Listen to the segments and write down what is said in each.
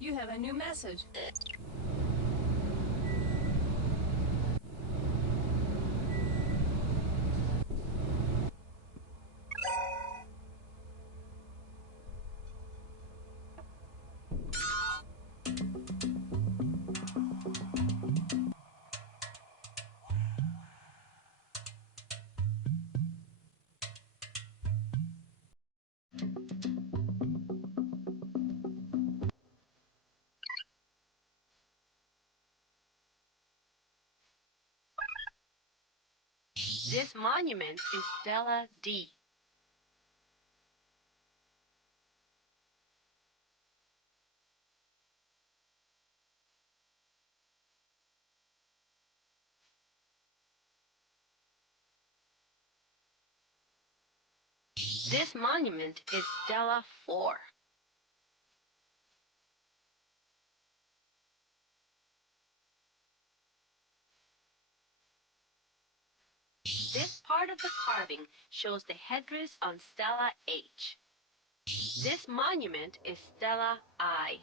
You have a new message. This monument is Stella D. This monument is Stella 4. This part of the carving shows the headdress on Stella H. This monument is Stella I.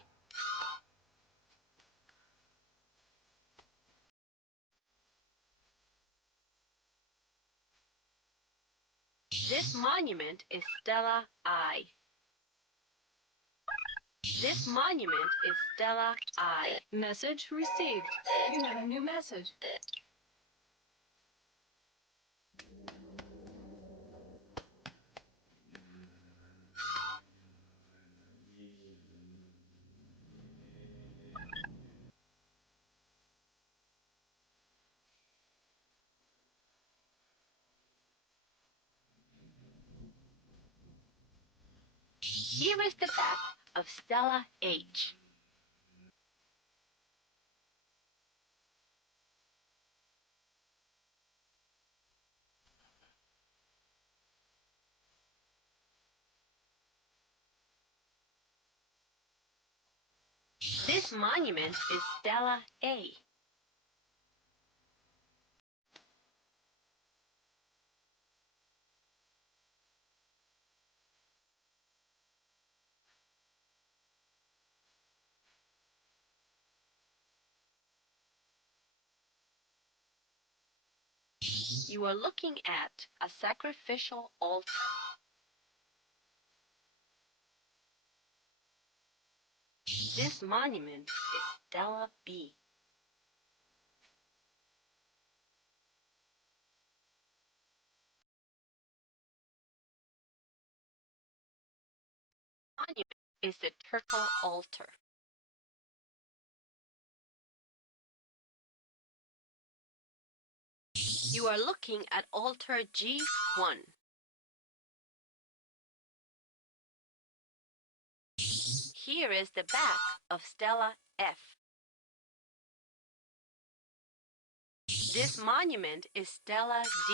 This monument is Stella I. This monument is Stella I. Message received. You have a new message. Here is the back of Stella H. This monument is Stella A. You are looking at a sacrificial altar. This monument is Stella B. Monument is the turtle altar. You are looking at altar G1. Here is the back of Stella F. This monument is Stella D.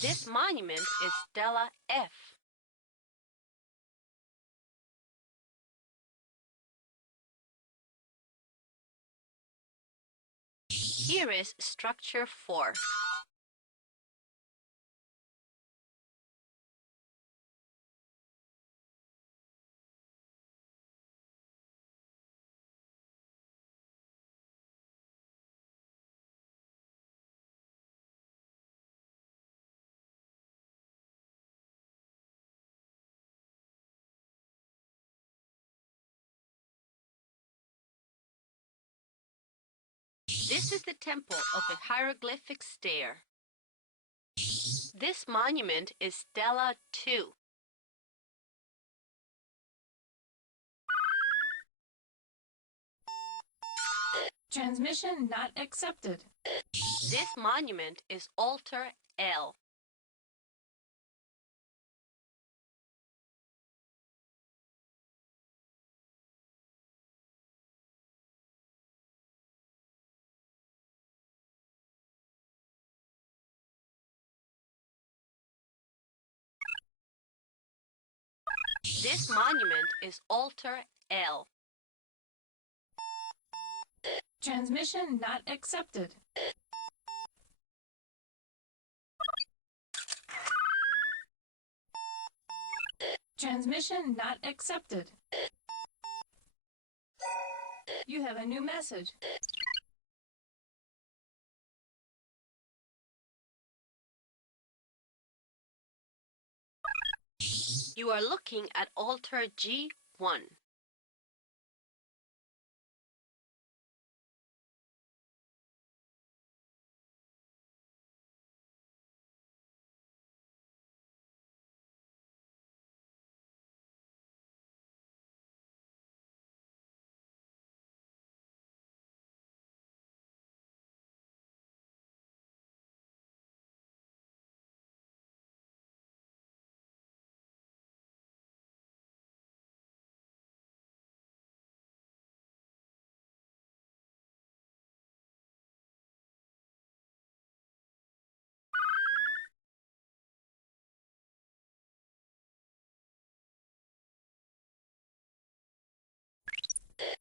This monument is Stella F. Here is structure 4. This is the temple of the hieroglyphic stair. This monument is Stella 2. Transmission not accepted. This monument is altar L. This monument is Altar L. Transmission not accepted. Transmission not accepted. You have a new message. You are looking at Altar G1.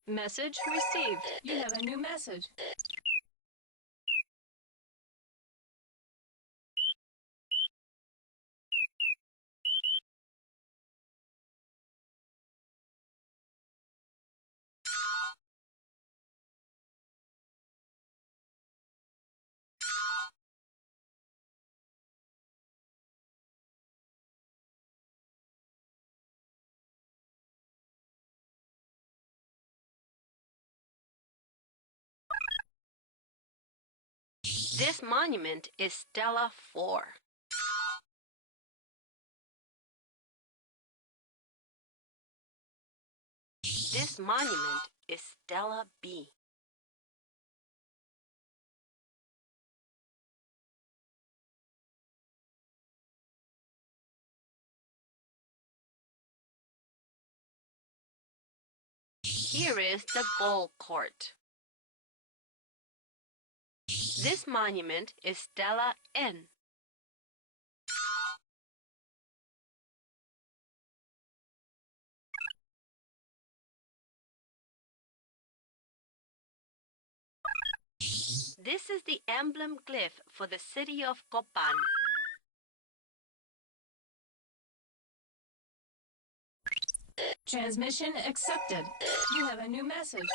Message received. You have a new message. This monument is Stella 4. This monument is Stella B. Here is the ball court. This monument is Stella N. This is the emblem glyph for the city of Copan. Transmission accepted. You have a new message.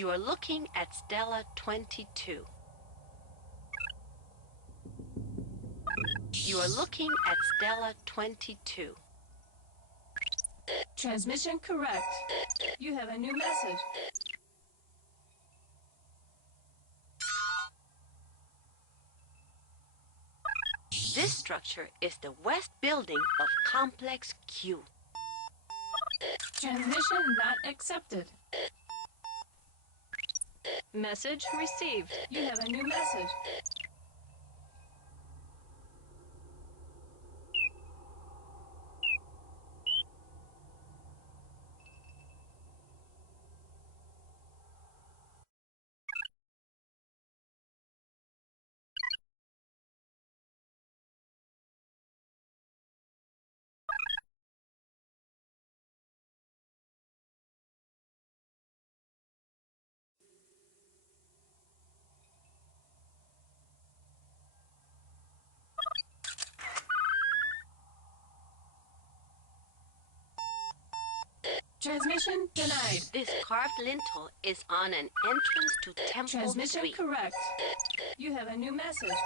You are looking at Stella 22. You are looking at Stella 22. Transmission correct. You have a new message. This structure is the west building of Complex Q. Transmission not accepted. Message received. You have a new message. Transmission denied. This carved lintel is on an entrance to Temple Transmission 3. correct. You have a new message.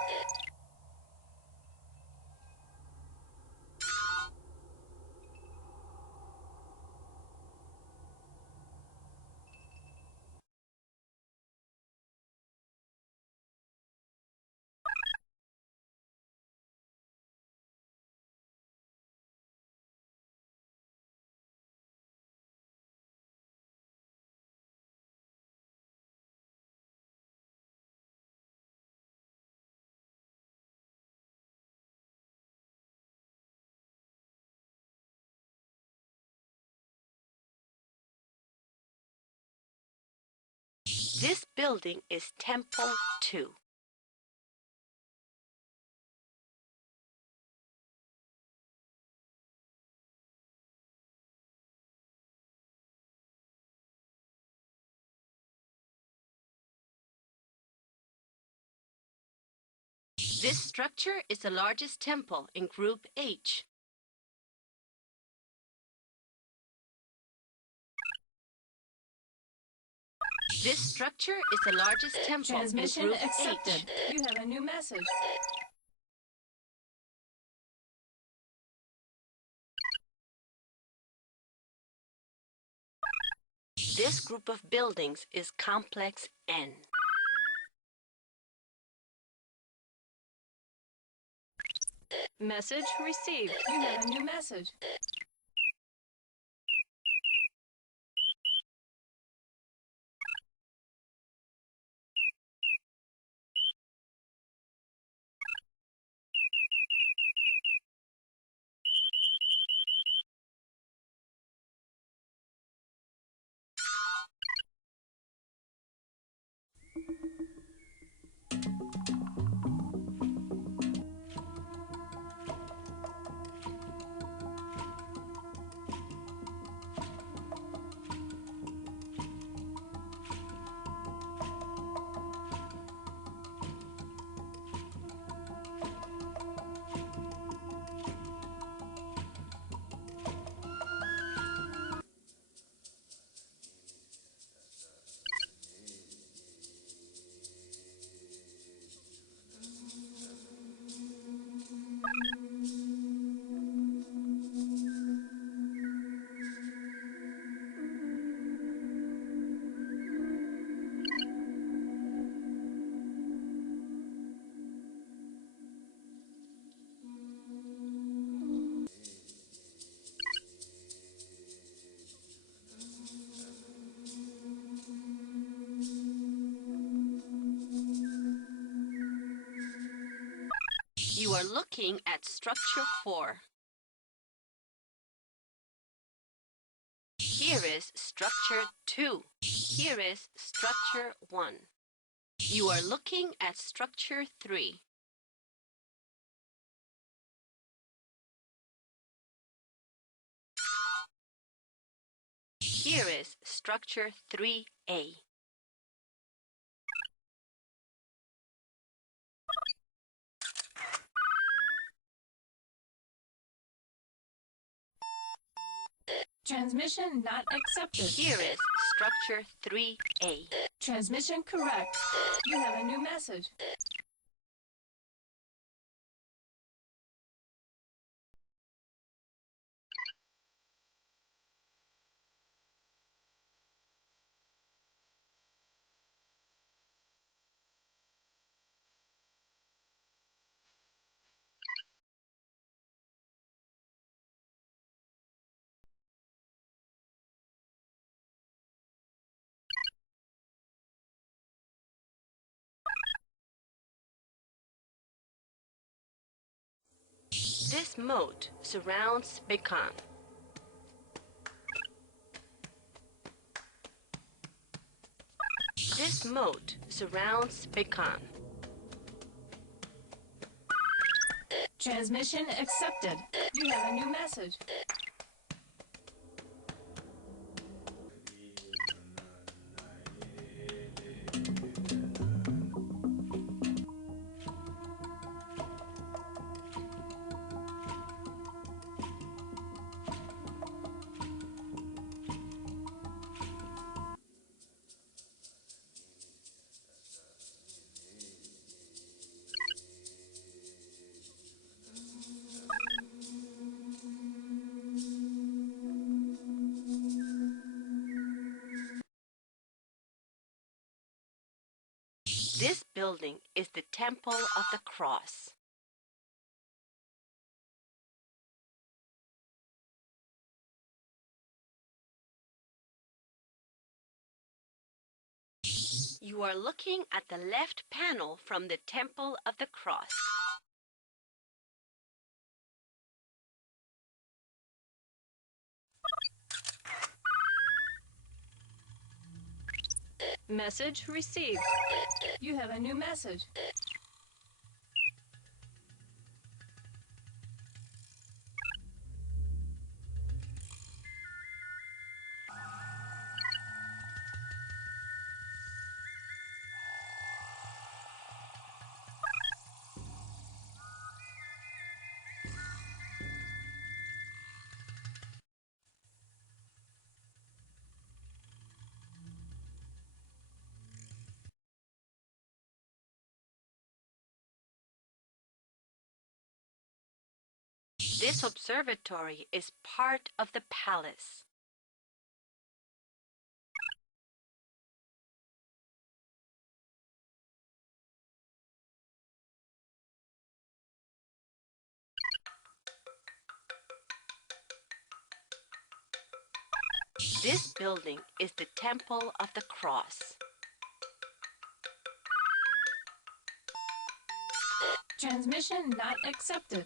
This building is Temple 2. This structure is the largest temple in Group H. This structure is the largest temple in Transmission Group accepted. H. You have a new message. This group of buildings is Complex N. Message received. You have a new message. You are looking at Structure 4. Here is Structure 2. Here is Structure 1. You are looking at Structure 3. Here is Structure 3A. Transmission not accepted. Here is Structure 3A. Transmission correct. You have a new message. This moat surrounds Beacon. This moat surrounds Beacon. Transmission accepted. You have a new message. This building is the Temple of the Cross. You are looking at the left panel from the Temple of the Cross. Message received. You have a new message. This observatory is part of the palace. This building is the Temple of the Cross. Transmission not accepted.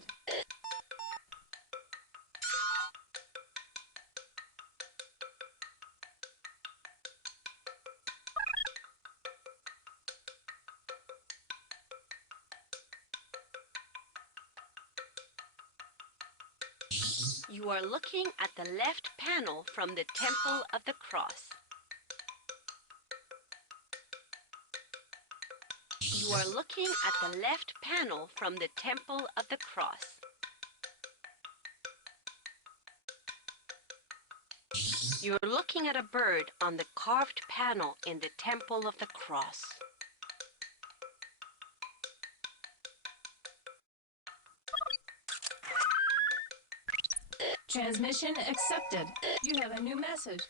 You are looking at the left panel from the Temple of the Cross. You are looking at the left panel from the Temple of the Cross. You're looking at a bird on the carved panel in the Temple of the Cross. Transmission accepted. You have a new message.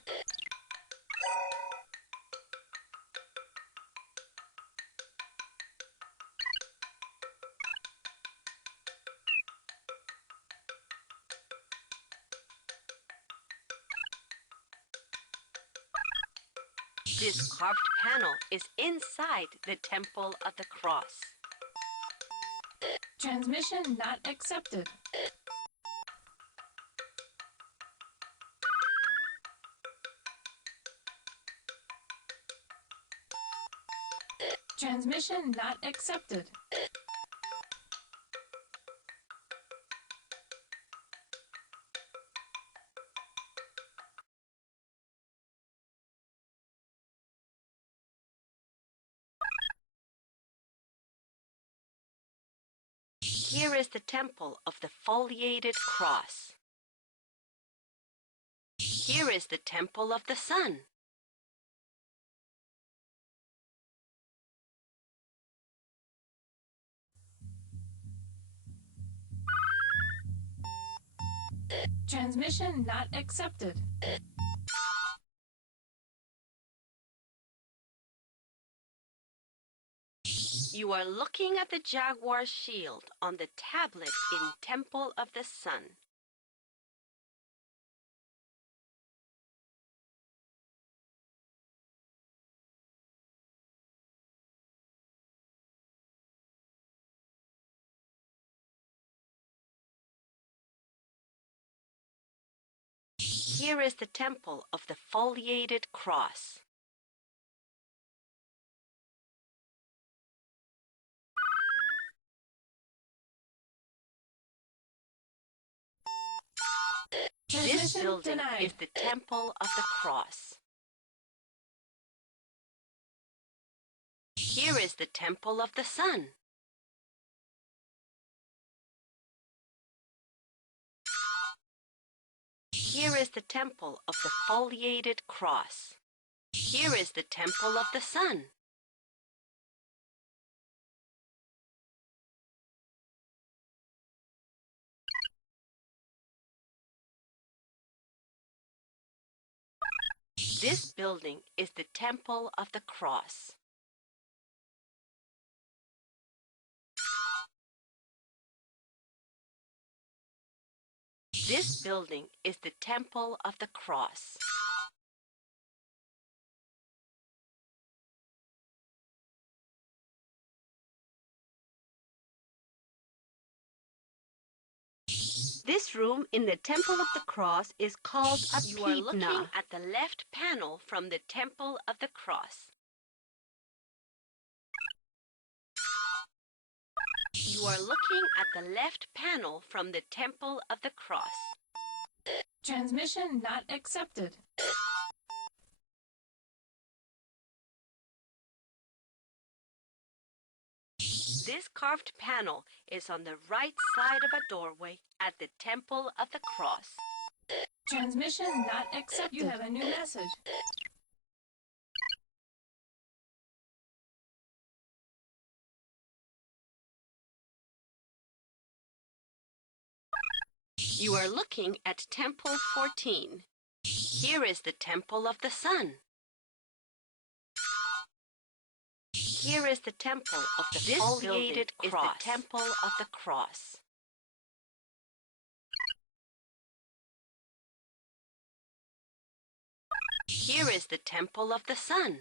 This carved panel is inside the Temple of the Cross. Transmission not accepted. Transmission not accepted. Here is the Temple of the Foliated Cross. Here is the Temple of the Sun. Transmission not accepted. You are looking at the jaguar shield on the tablet in Temple of the Sun. Here is the Temple of the Foliated Cross. This Transmission building denied. is the Temple of the Cross. Here is the Temple of the Sun. Here is the Temple of the Foliated Cross. Here is the Temple of the Sun. This building is the Temple of the Cross. This building is the Temple of the Cross. This room in the Temple of the Cross is called a You are looking at the left panel from the Temple of the Cross. You are looking at the left panel from the Temple of the Cross. Transmission not accepted. This carved panel is on the right side of a doorway at the Temple of the Cross. Transmission not accepted. You have a new message. You are looking at Temple 14. Here is the Temple of the Sun. Here is the Temple of the Foliated Cross. Is the Temple of the Cross. Here is the Temple of the Sun.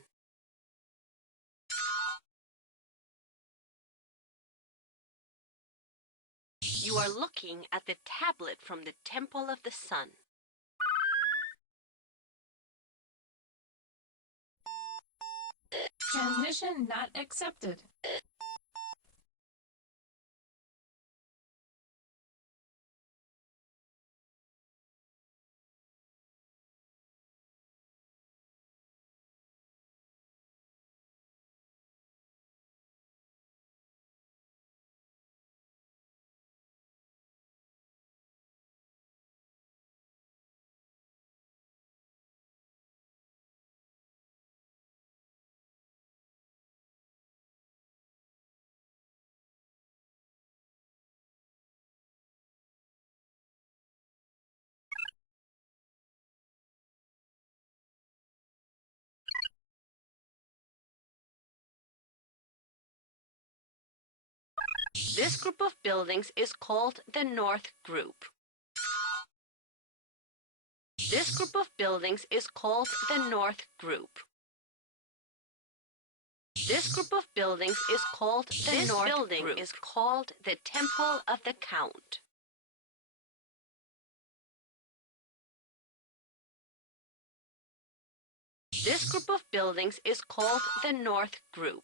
You are looking at the tablet from the Temple of the Sun. Transmission not accepted. This group of buildings is called the North Group. This group of buildings is called the North Group. This group of buildings is called the North Group. Is called the Temple of the Count. This group of buildings is called the North Group.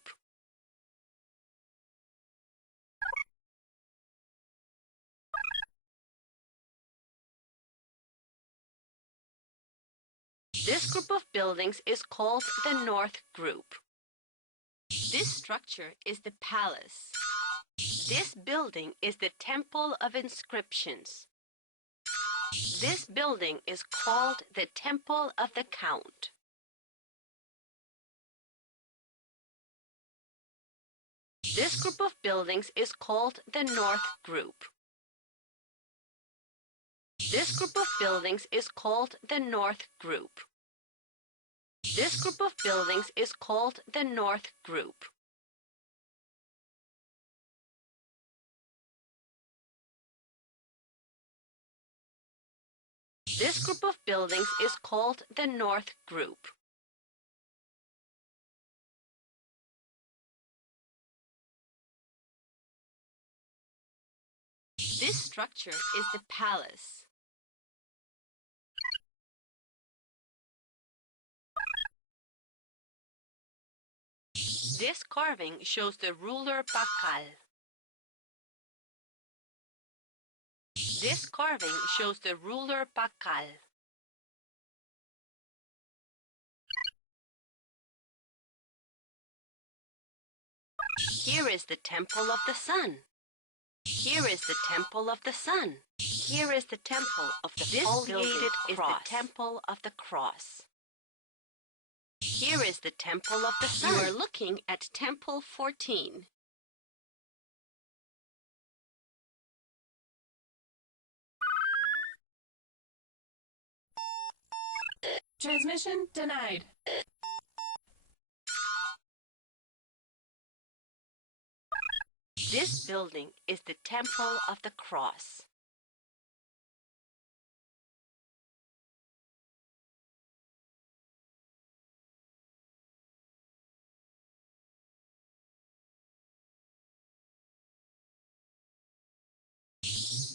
This group of buildings is called the North Group. This structure is the palace. This building is the Temple of Inscriptions. This building is called the Temple of the Count. This group of buildings is called the North Group. This group of buildings is called the North Group. This group of buildings is called the North Group. This group of buildings is called the North Group. This structure is the palace. This carving shows the ruler Bacal. This carving shows the ruler Bacal. Here is the Temple of the Sun. Here is the Temple of the Sun. Here is the Temple of the Foliated Cross. Is the Temple of the Cross. Here is the Temple of the Sun. You are looking at Temple 14. Transmission denied. This building is the Temple of the Cross.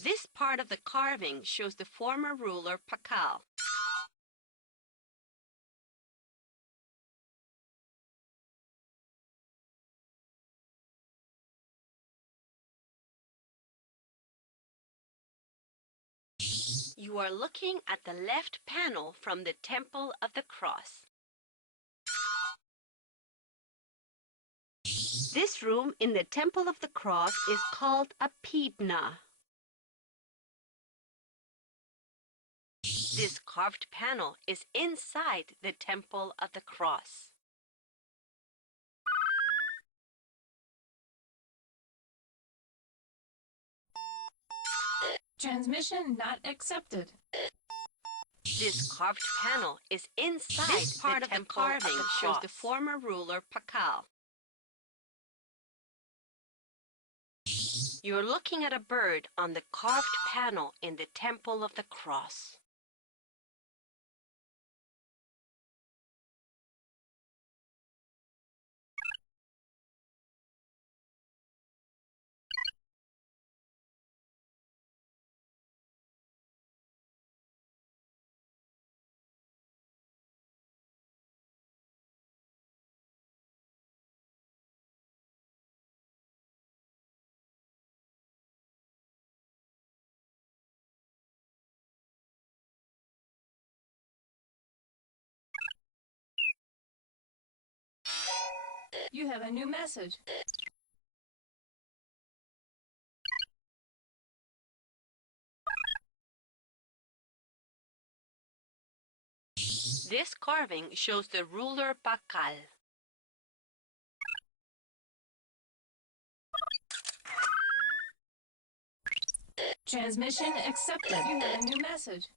This part of the carving shows the former ruler Pakal. You are looking at the left panel from the Temple of the Cross. This room in the Temple of the Cross is called a pibna. This carved panel is inside the Temple of the Cross. Transmission not accepted. This carved panel is inside this part of the carving shows the former ruler Pakal. You're looking at a bird on the carved panel in the Temple of the Cross. You have a new message. This carving shows the ruler Pakal. Transmission accepted. You have a new message.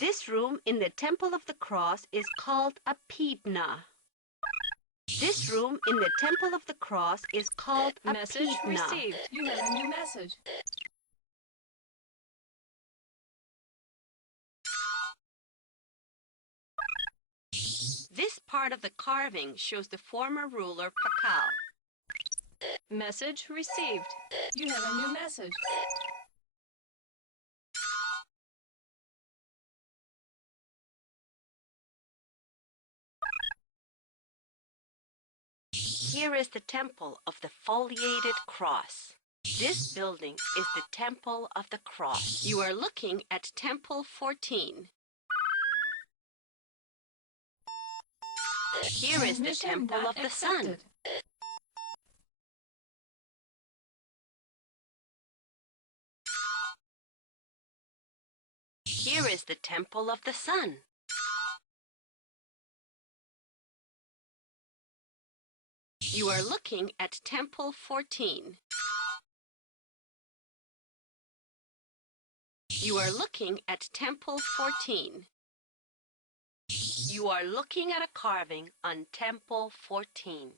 This room in the Temple of the Cross is called a pibna. This room in the Temple of the Cross is called a Message pibna. received. You have a new message. This part of the carving shows the former ruler Pakal. Message received. You have a new message. Here is the Temple of the Foliated Cross. This building is the Temple of the Cross. You are looking at Temple 14. Here is the Temple of the Sun. Here is the Temple of the Sun. You are looking at Temple 14. You are looking at Temple 14. You are looking at a carving on Temple 14.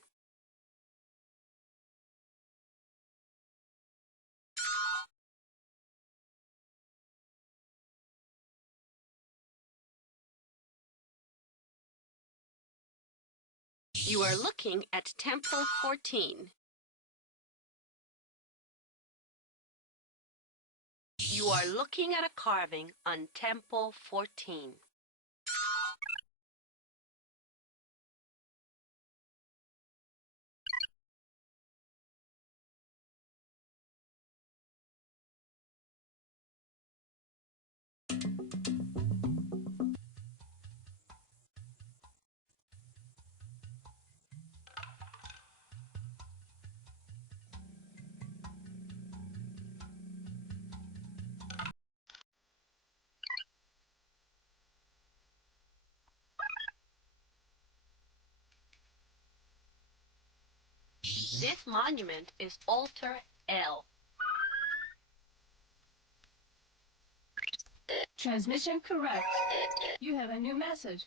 You are looking at Temple 14. You are looking at a carving on Temple 14. This monument is Altar L. Transmission correct. You have a new message.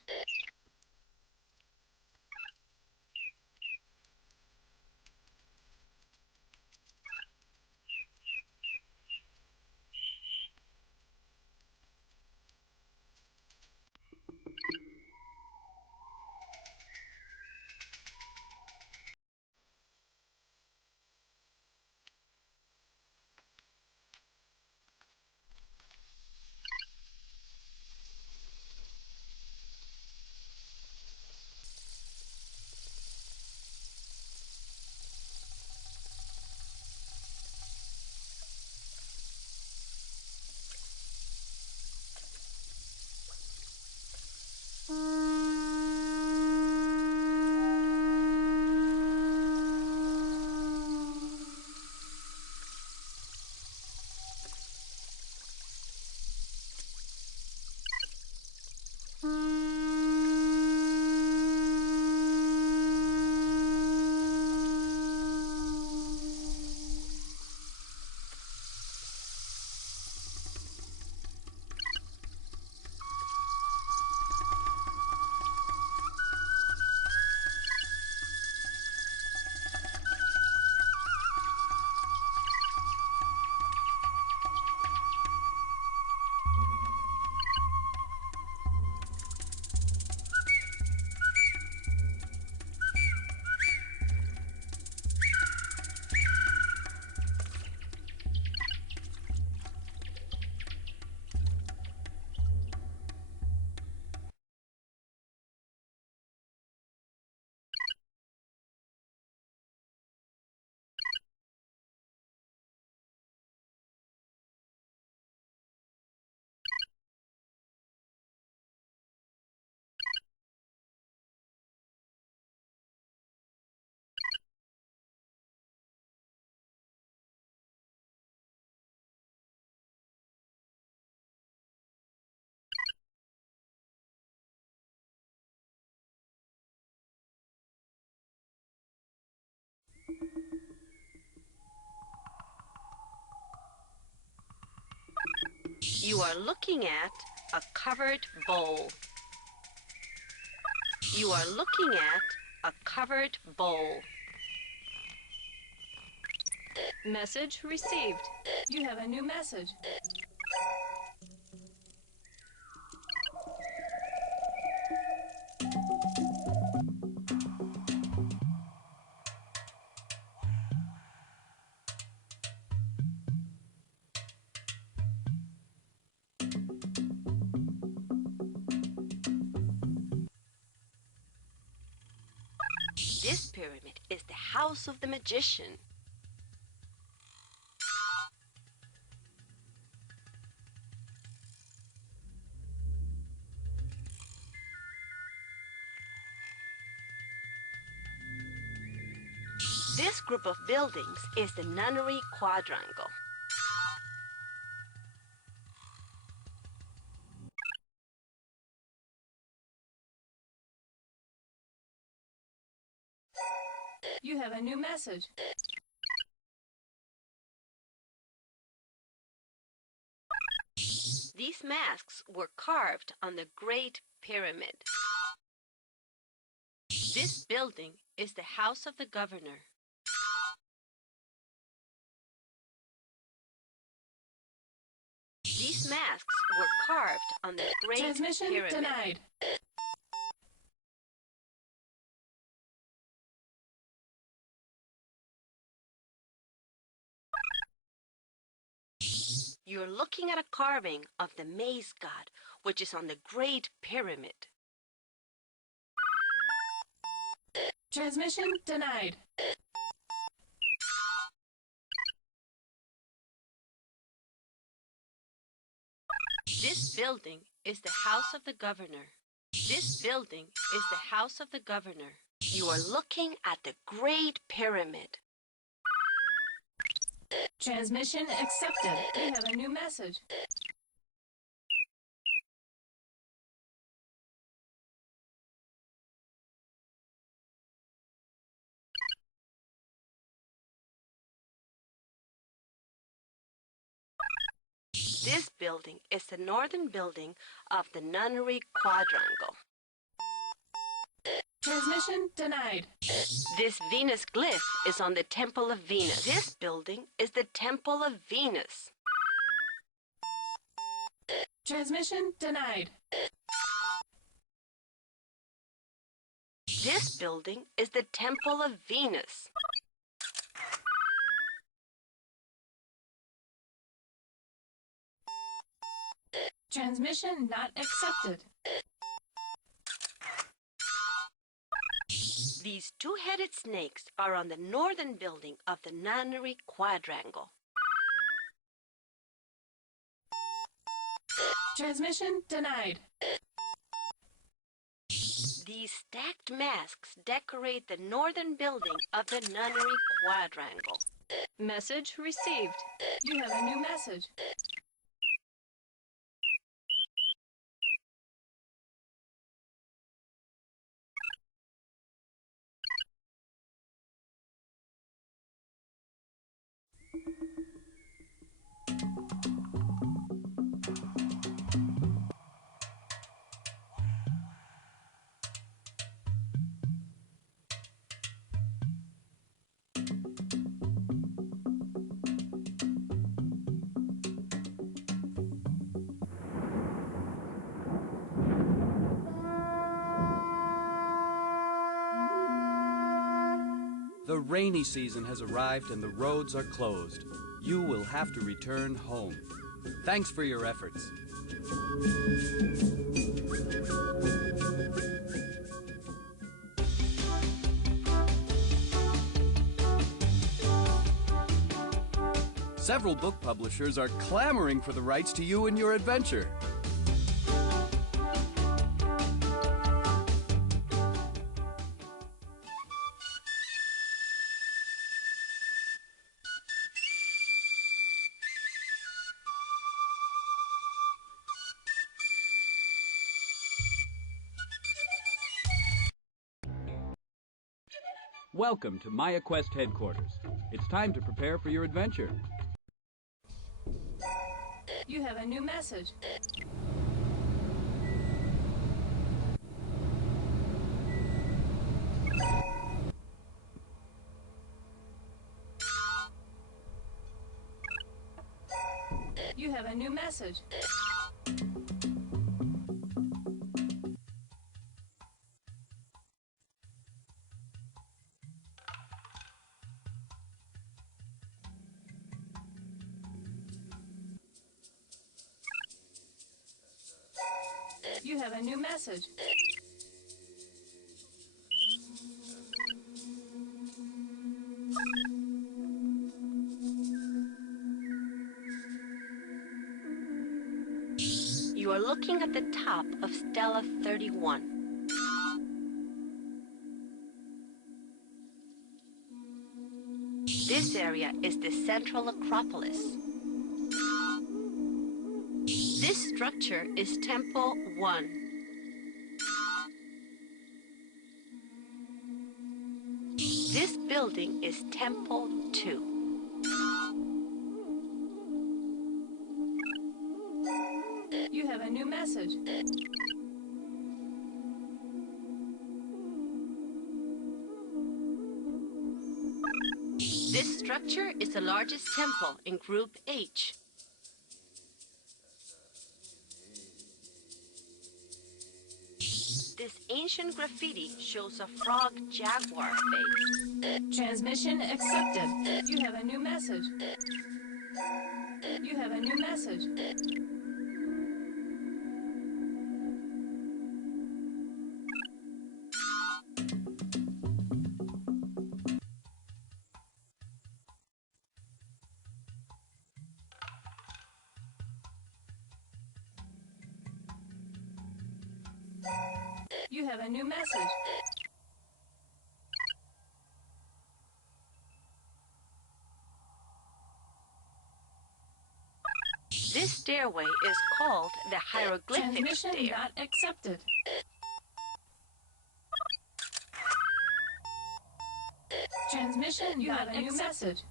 You are looking at a covered bowl. You are looking at a covered bowl. Message received. You have a new message. This pyramid is the house of the magician. This group of buildings is the nunnery quadrangle. You have a new message. These masks were carved on the Great Pyramid. This building is the house of the governor. These masks were carved on the Great Transmission Pyramid. denied. You're looking at a carving of the Maize God, which is on the Great Pyramid. Transmission denied. This building is the house of the governor. This building is the house of the governor. You are looking at the Great Pyramid. Transmission accepted. You have a new message. This building is the northern building of the nunnery quadrangle. Transmission denied. This Venus glyph is on the Temple of Venus. This building is the Temple of Venus. Transmission denied. This building is the Temple of Venus. Transmission not accepted. These two-headed snakes are on the northern building of the nunnery quadrangle. Transmission denied. These stacked masks decorate the northern building of the nunnery quadrangle. Message received. You have a new message. The rainy season has arrived and the roads are closed. You will have to return home. Thanks for your efforts. Several book publishers are clamoring for the rights to you and your adventure. Welcome to MayaQuest headquarters. It's time to prepare for your adventure. You have a new message. You have a new message. You have a new message. You are looking at the top of Stella 31. This area is the central Acropolis. This structure is Temple 1. This building is Temple 2. You have a new message. This structure is the largest temple in Group H. This ancient graffiti shows a frog jaguar face. Transmission accepted. You have a new message. You have a new message. You have a new message. This stairway is called the hieroglyphic Transmission stair. not accepted. Transmission you have a new message.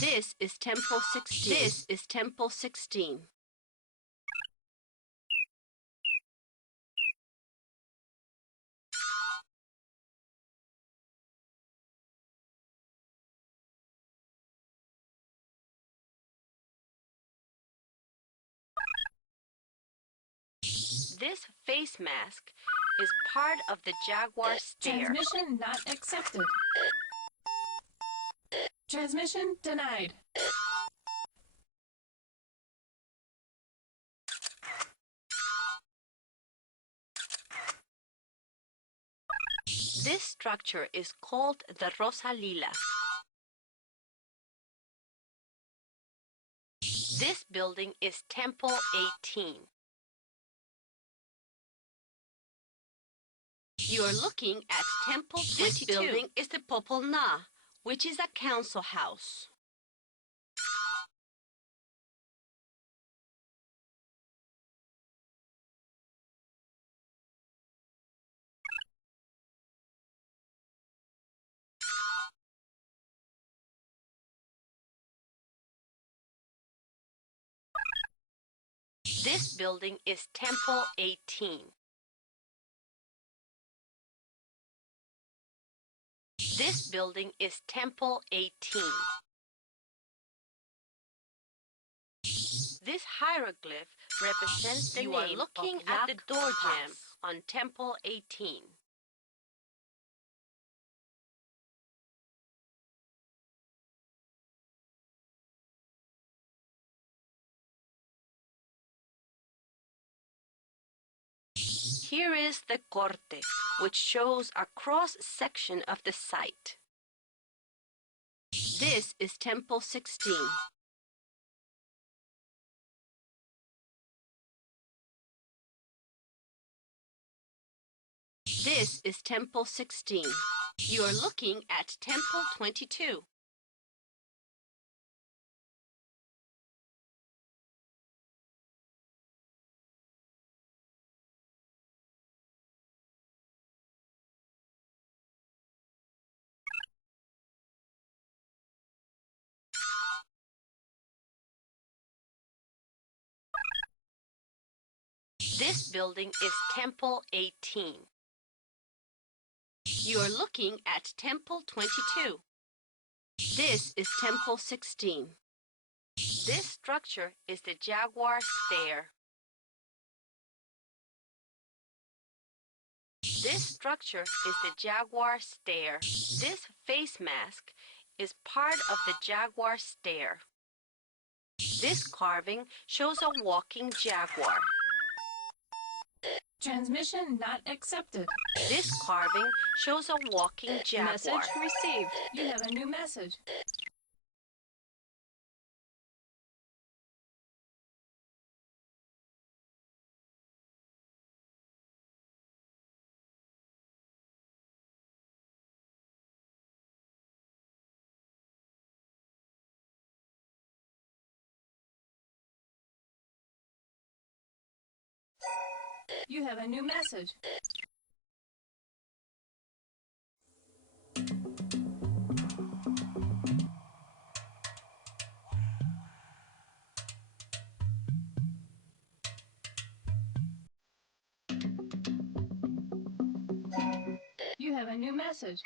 This is Temple 16. This is Temple 16. This face mask is part of the jaguar stair. Transmission not accepted. Transmission denied. This structure is called the Rosalila. This building is Temple 18. You're looking at Temple 22. This building is the Popol Na, which is a council house. This building is Temple 18. This building is Temple 18. This hieroglyph represents the name of You are looking at the door jamb on Temple 18. Here is the corte, which shows a cross-section of the site. This is Temple 16. This is Temple 16. You are looking at Temple 22. This building is Temple 18. You are looking at Temple 22. This is Temple 16. This structure is the Jaguar Stair. This structure is the Jaguar Stair. This face mask is part of the Jaguar Stair. This carving shows a walking jaguar. Transmission not accepted. This carving shows a walking jaguar. Message received. You have a new message. You have a new message. You have a new message.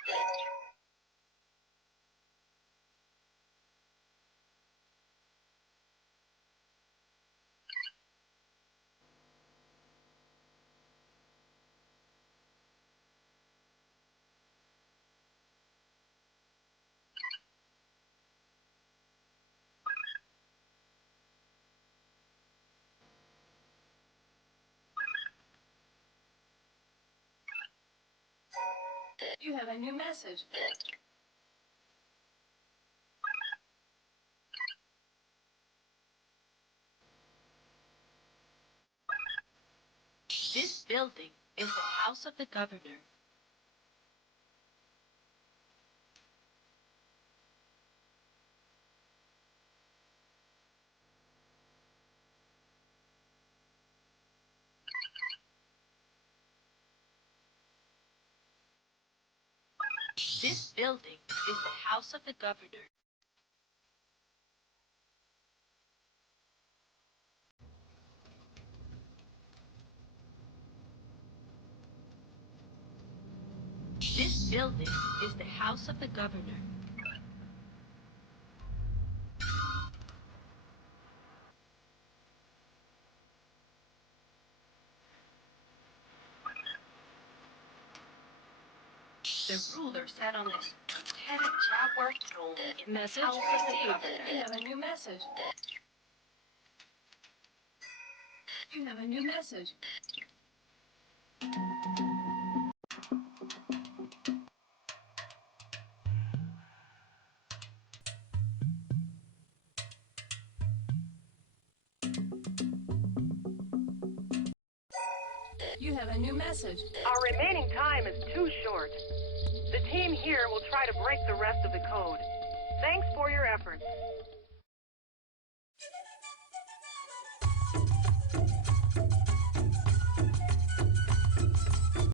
You have a new message. This building is the house of the governor. This building is the house of the governor. This building is the house of the governor. The ruler sat on this two-headed jaguar throne in the Message house of the received. governor. You have a new message. You have a new message. You have a new message. Our remaining time is too short. The team here will try to break the rest of the code. Thanks for your efforts.